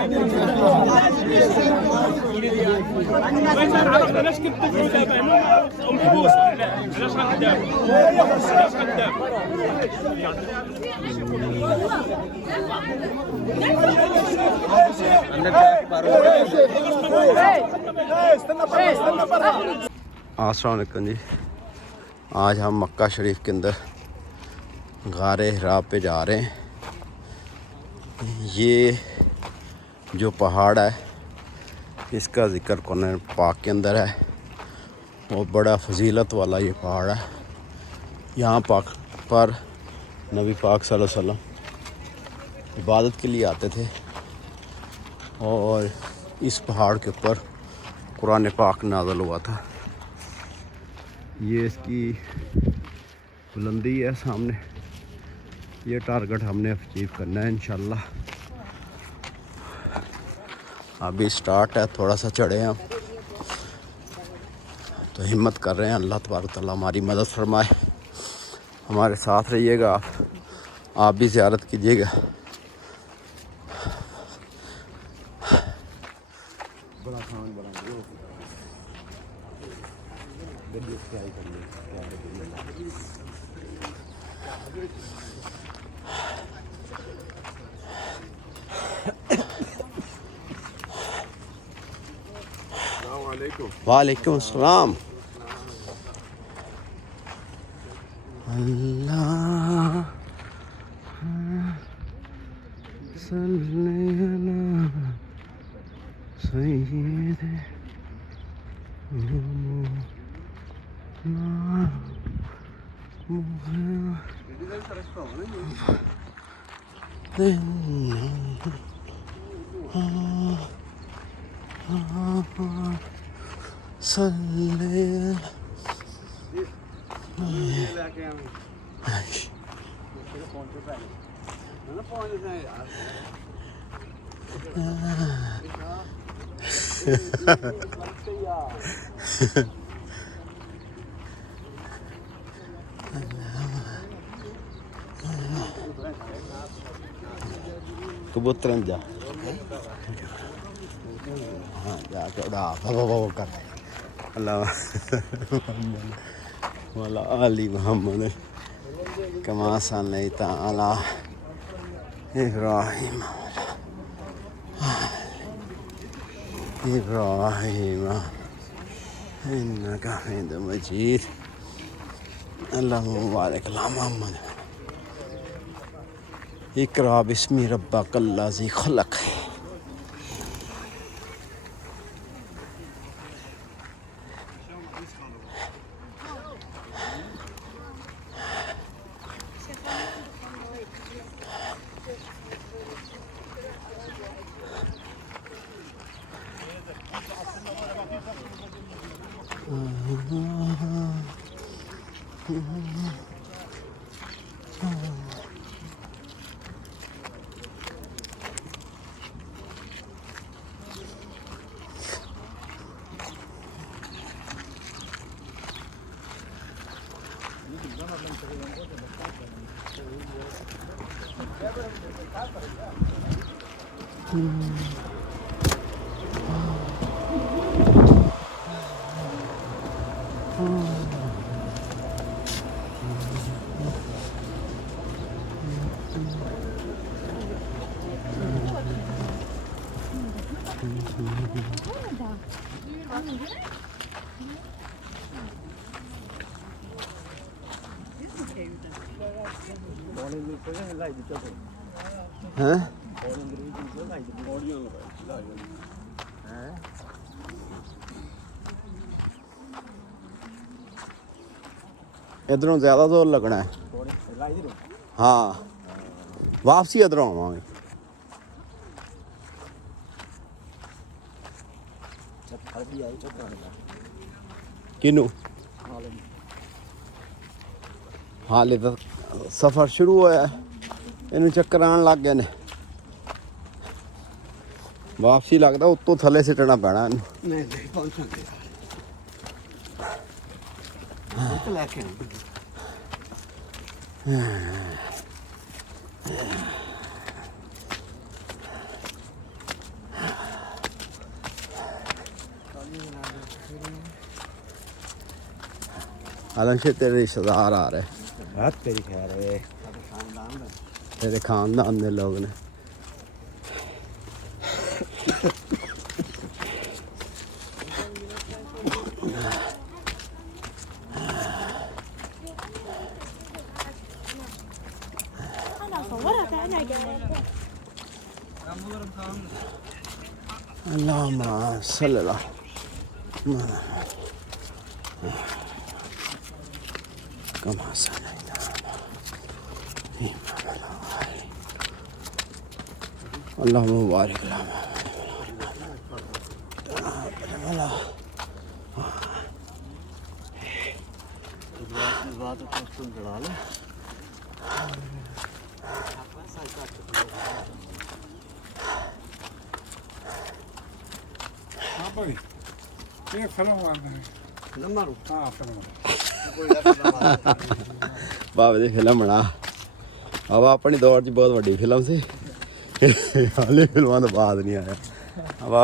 علاش كتدفعوا دابا هنا امبوس علاش غندافعوا علاش غندافعوا अस्सलाम वालेकुम जी। आज हम मक्का शरीफ के अंदर गारे हिरा पे जा रहे हैं। ये जो पहाड़ है इसका ज़िक्र कुरान पाक के अंदर है और बड़ा फजीलत वाला ये पहाड़ है। यहाँ पर नबी पाक सल्लल्लाहु अलैहि वसल्लम इबादत के लिए आते थे और इस पहाड़ के ऊपर कुरान पाक नाज़िल हुआ था। ये इसकी बुलंदी है सामने, ये टारगेट हमने अचीव करना है इंशाल्लाह। अभी स्टार्ट है, थोड़ा सा चढ़े हैं हम तो हिम्मत कर रहे हैं। अल्लाह तबारक तआला हमारी मदद फरमाए, हमारे साथ रहिएगा। आप भी ज़ियारत कीजिएगा। बड़ा खान बड़ा वालेकुम अस्सलाम। अल्लाह सल्ली अला सय्यिदे कबूतर जा हाँ जाके उड़ा कर अल्लाह वाला आली मोहम्मद कमा सल्लैता अला इब्राहिम इन्नका हमीदुम मजीद। अल्लाहुम्मा बारिक अला मुहम्मद। इक़रा बिस्मि रब्बिकल्लज़ी खलक़। हैं इधरों ज़्यादा जोर लगना है। हाँ वापसी इधरों आवांगे। किनू हाले तो सफ़र शुरू होया, इनू चक्कर आन लग गए ने। वापसी लगता उत्तों थले सिटना पैना इनू। आलमशेर तेरे रिश्तेदार आ रहे बात तेरी खैर है। तेरे खानदान के लोग ने। अल्लाहुम्मा सल्लल्लाहु कमा अल्लाहुम्मा बारिक ये फिल्म वाला है नंबर हाँ फिल्म बाबे दी फिल्म बना अब अपनी दौर च बहुत बड़ी फिल्म सी हाले फिल्मां तो बाद नहीं आया अब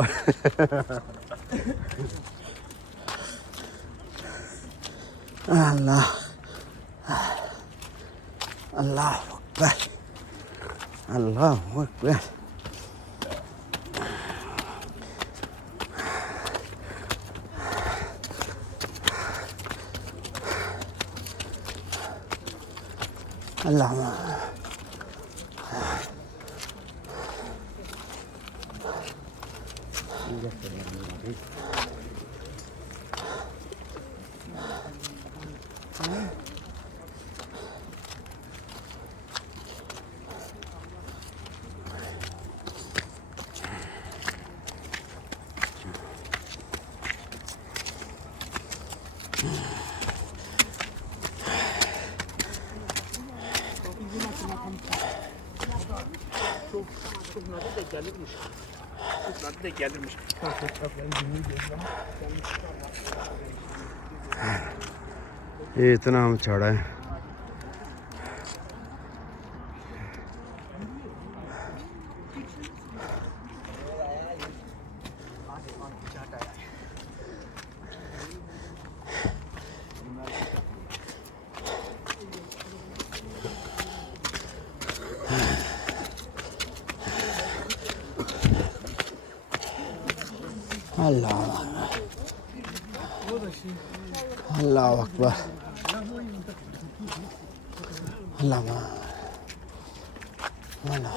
अल्लाह अल्लाह अकबर अल्लाह अकबर अल्लाह ये इतना हम चढ़ा है अल्लाह अल्लाह अकबर अल्लाह अल्लाह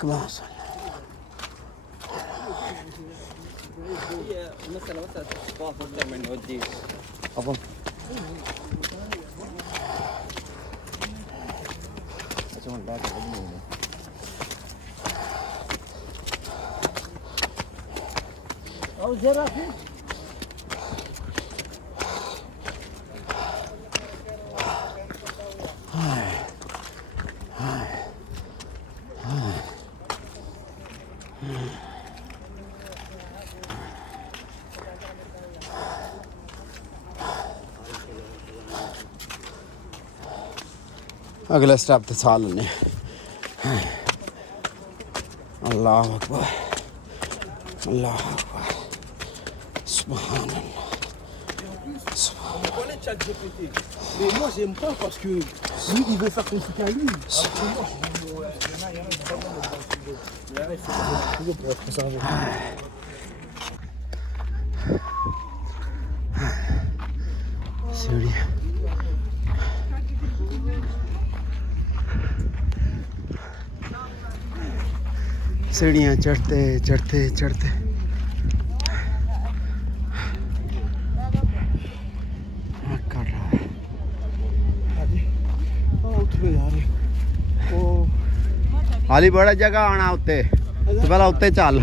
कमाल المسألة مسألة ثقافة أكثر من الدين. أظن أو زرافة. अगला स्टेप तो साल ने अल्लाह अकबर अल्लाह अकबर सुभान अल्लाह On connaît ChatGPT, mais moi j'aime pas parce que lui il veut faire son truc à lui. सीढ़ी सीढ़ियाँ चढ़ते चढ़ते चढ़ते कर रहा है हाली बड़ा जगह आना उत्ते तो पहला उत्ते चल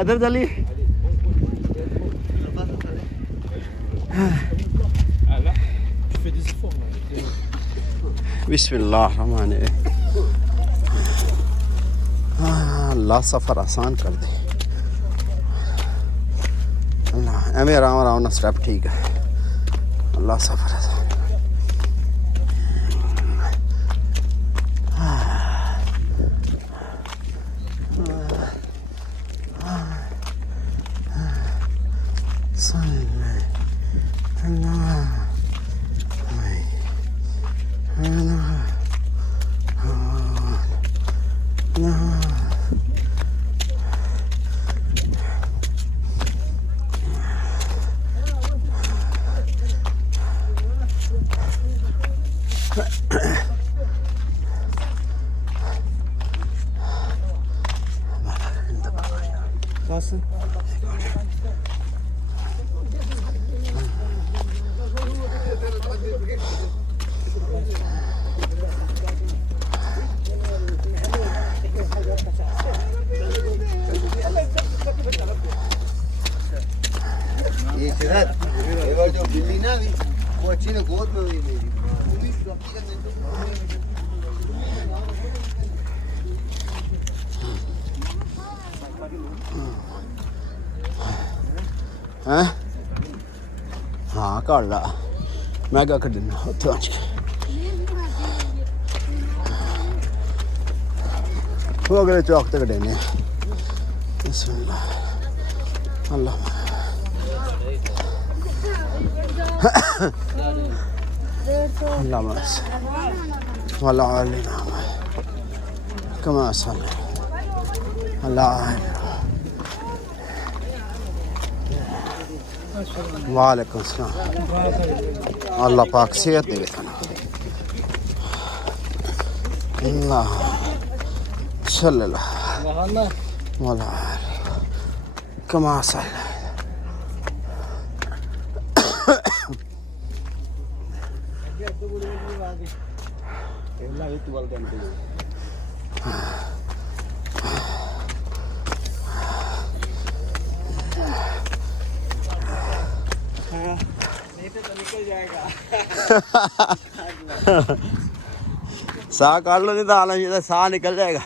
इधर चली बिस्मिल्लाह रहमान अल्लाह सफ़र आसान कर दे अल्लाह एवं आराम आराम ना स्टेप ठीक है अल्लाह सफ़र आसान Sun. बस ये शरद ये बार जो बिल्ली ना अभी वो अच्छी ने गोद में हुई मेरी वो भी गलती करने हैं हाँ कर ला मैं क्या कर देना उत्थे पहुंच के वो अगले चौक तक देने बिस्मिल्लाह अल्लाह अल्लाह मस वाला अलैना कमा सल अल्लाह वालेकुम सलाम अल्लाह पाक सेहत दे अल्लाह सल्लल्लाहु वाला कमा सल साह काट लो नहीं तो आलम ये साह निकल जाएगा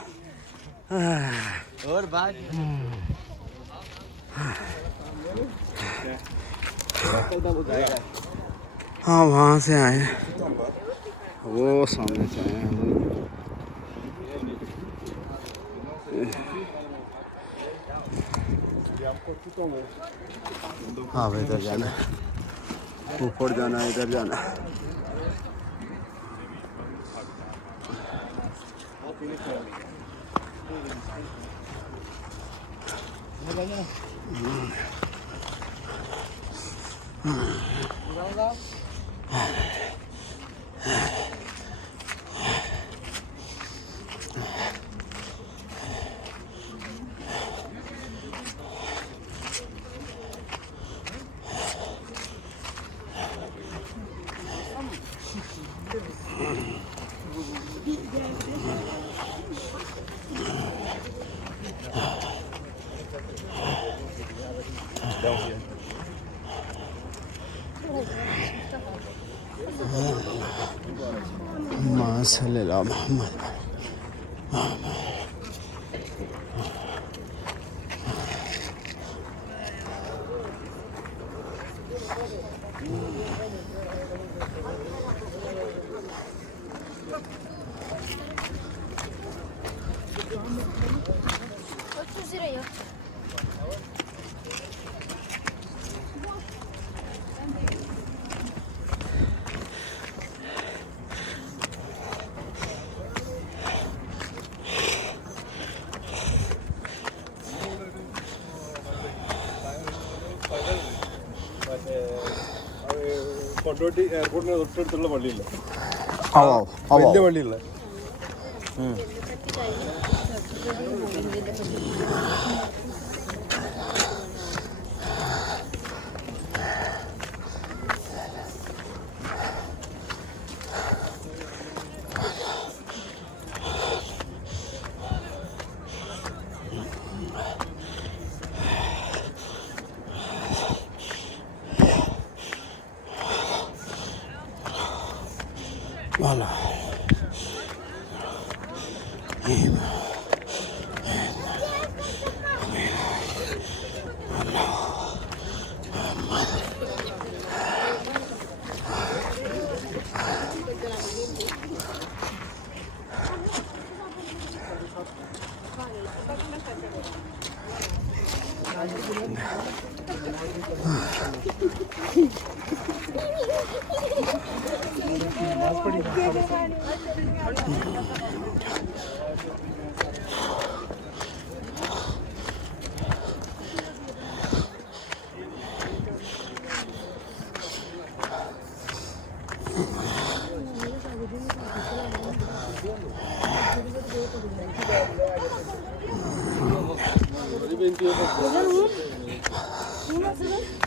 और बात हाँ वहाँ से आए वो सामने से आए हाँ भाई इधर जाना ऊपर जाना इधर जाना सल्लल्लाहु मोहम्मद എയർപോർട്ടിന് തൊട്ടടുത്തുള്ള പള്ളിയില്ല വലിയ പള്ളിയില്ല वाला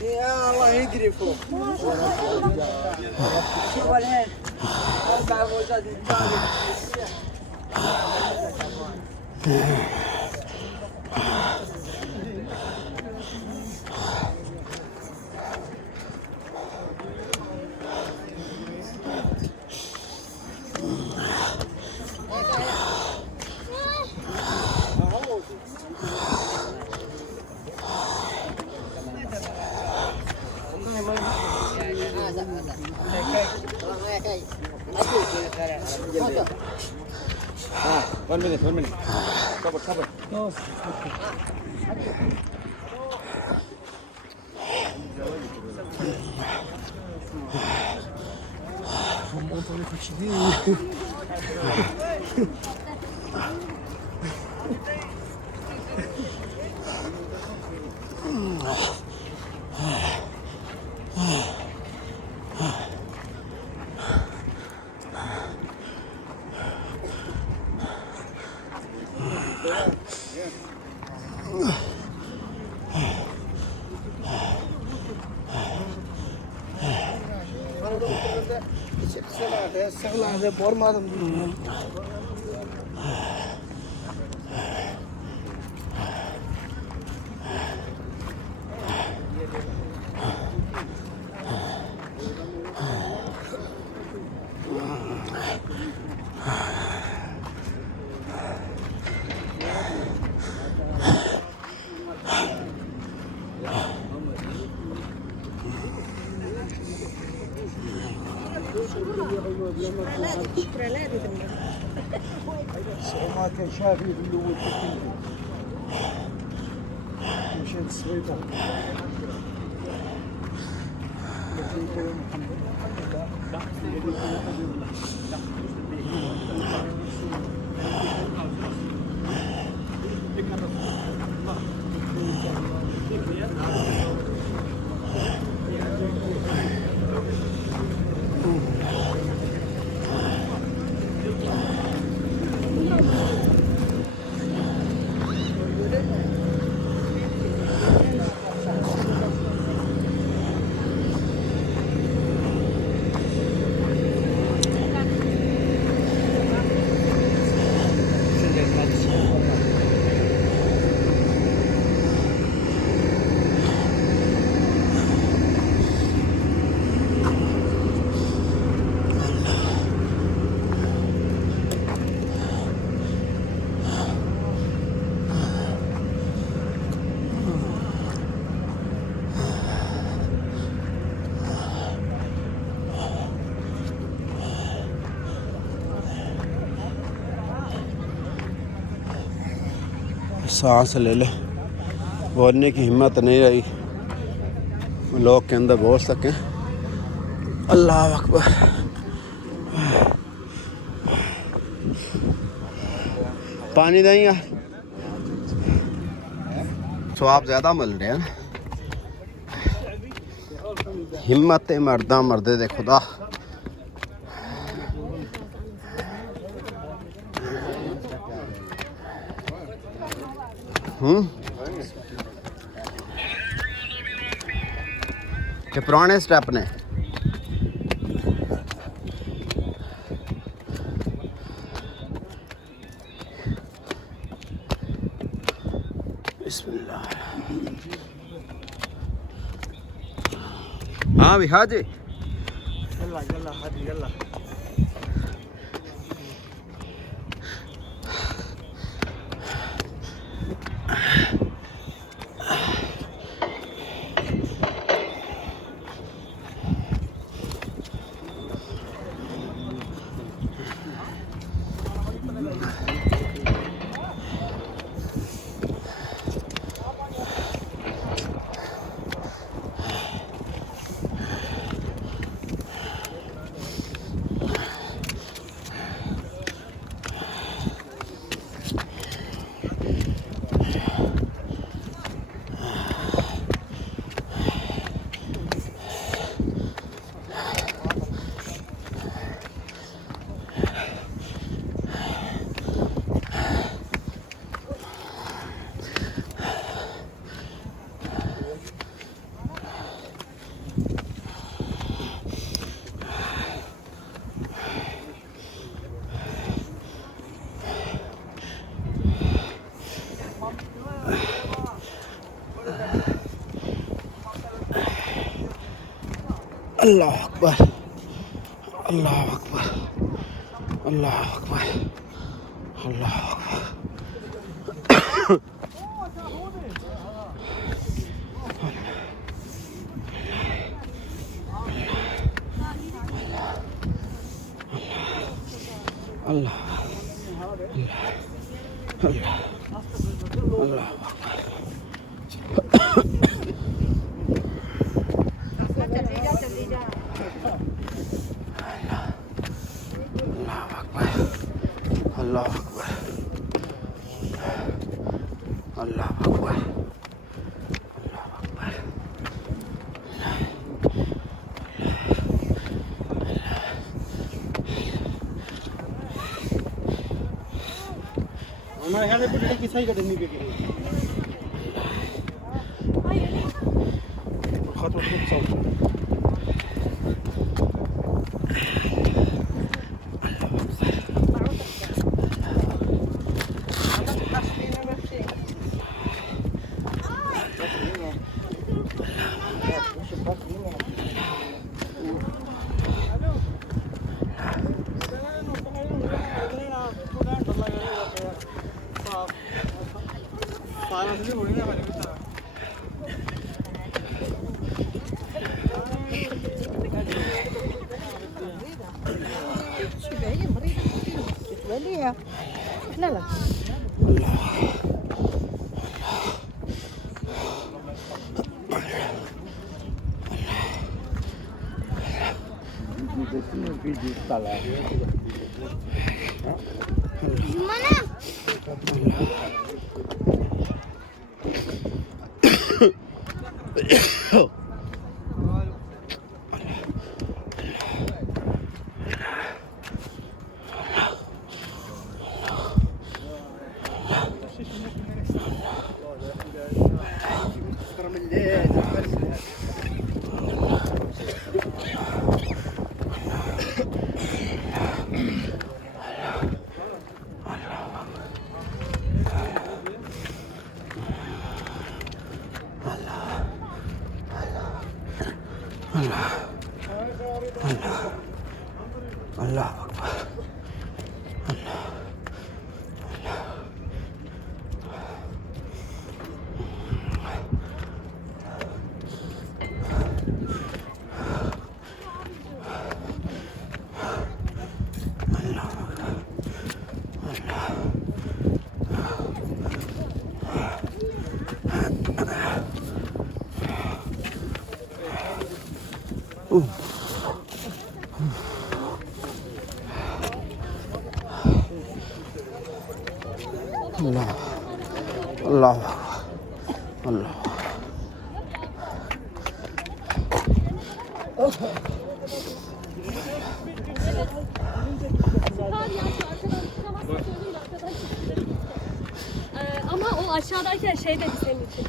يا الله يجري فوق. شوف الحين. أربع موجات الثاني. One minute. Cover. ما كان شافي في الاول مشيت السويطه सांस ले ले, बोलने की हिम्मत नहीं रही, लोग के अंदर बोल सकें अल्लाह अकबर। पानी दें यार, स्वाब ज़्यादा मिल रहे हैं। हिम्मत मर्दा मर्दे दे खुदा। के पुराने स्टेप ने बिस्मिल्लाह। हाँ भी हाजी يلا هادي يلا अल्लाह अकबर अल्लाह अकबर अल्लाह अकबर अल्लाह अकबर अल्लाह अल्लाह अल्लाह अल्लाह अकबर अल्लाह अकबर हमारे यहाँ पे पिटने की सही कटनी पे करें खतरा खूब सब لا لا अल्लाह अकबर अल्लाह अल्लाह अल्लाह Ama o aşağıdayken şey dedi senin için.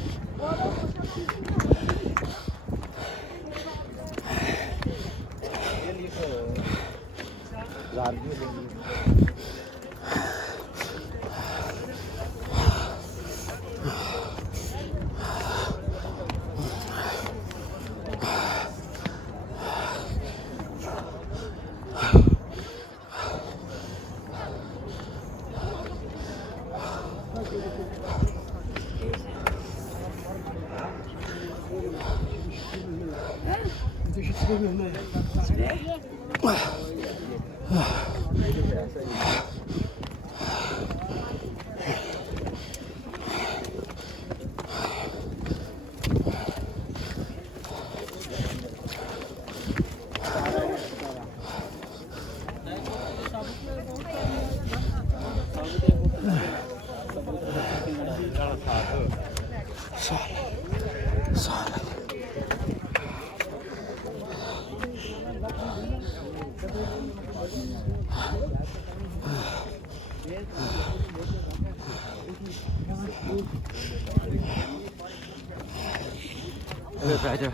Evet bence.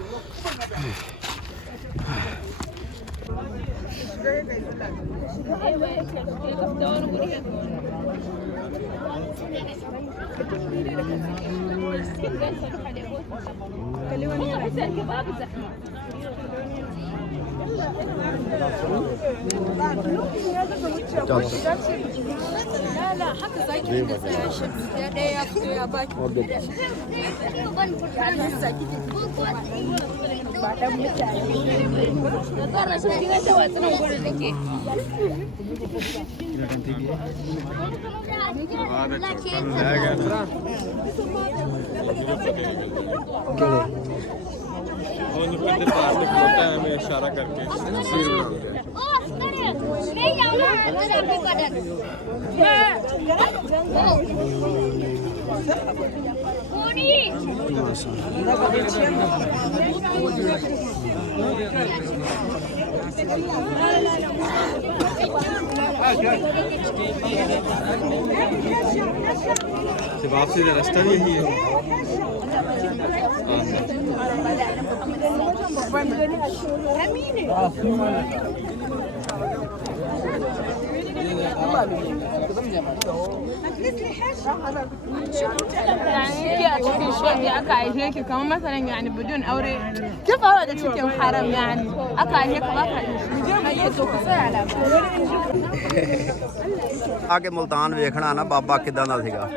Evet. इशारा करके तस्वीर वापसी का रास्ता भी यही है। هيك كمان مثلا يعني بدون أوري كيف هذا شيء حرام يعني أكاي هيك ਆ ਕੇ ਮੁਲਤਾਨ ਵੇਖਣਾ ਨਾ ਬਾਬਾ ਕਿਦਾਂ ਦਾ ਸੀਗਾ।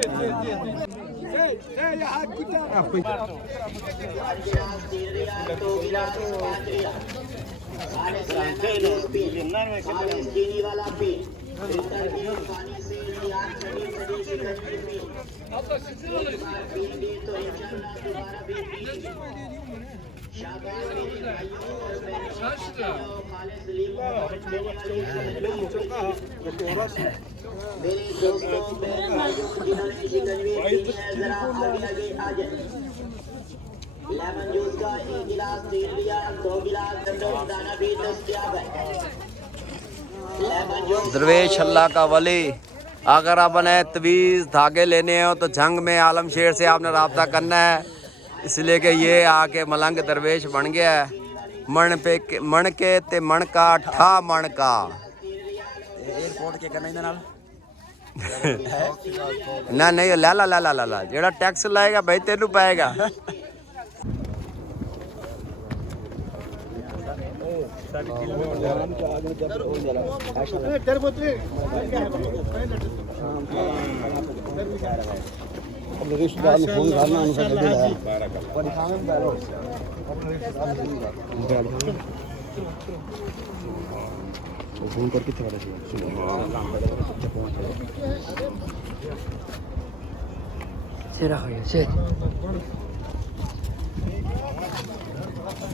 लेमन जूस का 1 गिलास तेल लिया 2 गिलास दाना भी दस्तयाब है। लेमन जूस दरवेश अल्लाह का वली। अगर आपने तवीज़ धागे लेने हो तो जंग में आलम शेर से आपने रब्ता करना है, इसलिए कि ये आके मलंग दरवेश बन गया है। मन के ते मन का ठा मन का एयरपोर्ट के करना इधर ना नहीं ला ला ला ला ला ला जेड़ा टैक्स लाएगा भाई तेनू पाएगा। फोन करके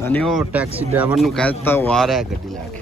नहीं वो टैक्सी ड्राइवर ਨੂੰ ਕਹਿ ਦਿੱਤਾ ਉਹ ਆ ਰਿਹਾ ਗੱਡੀ ਲੈ ਕੇ।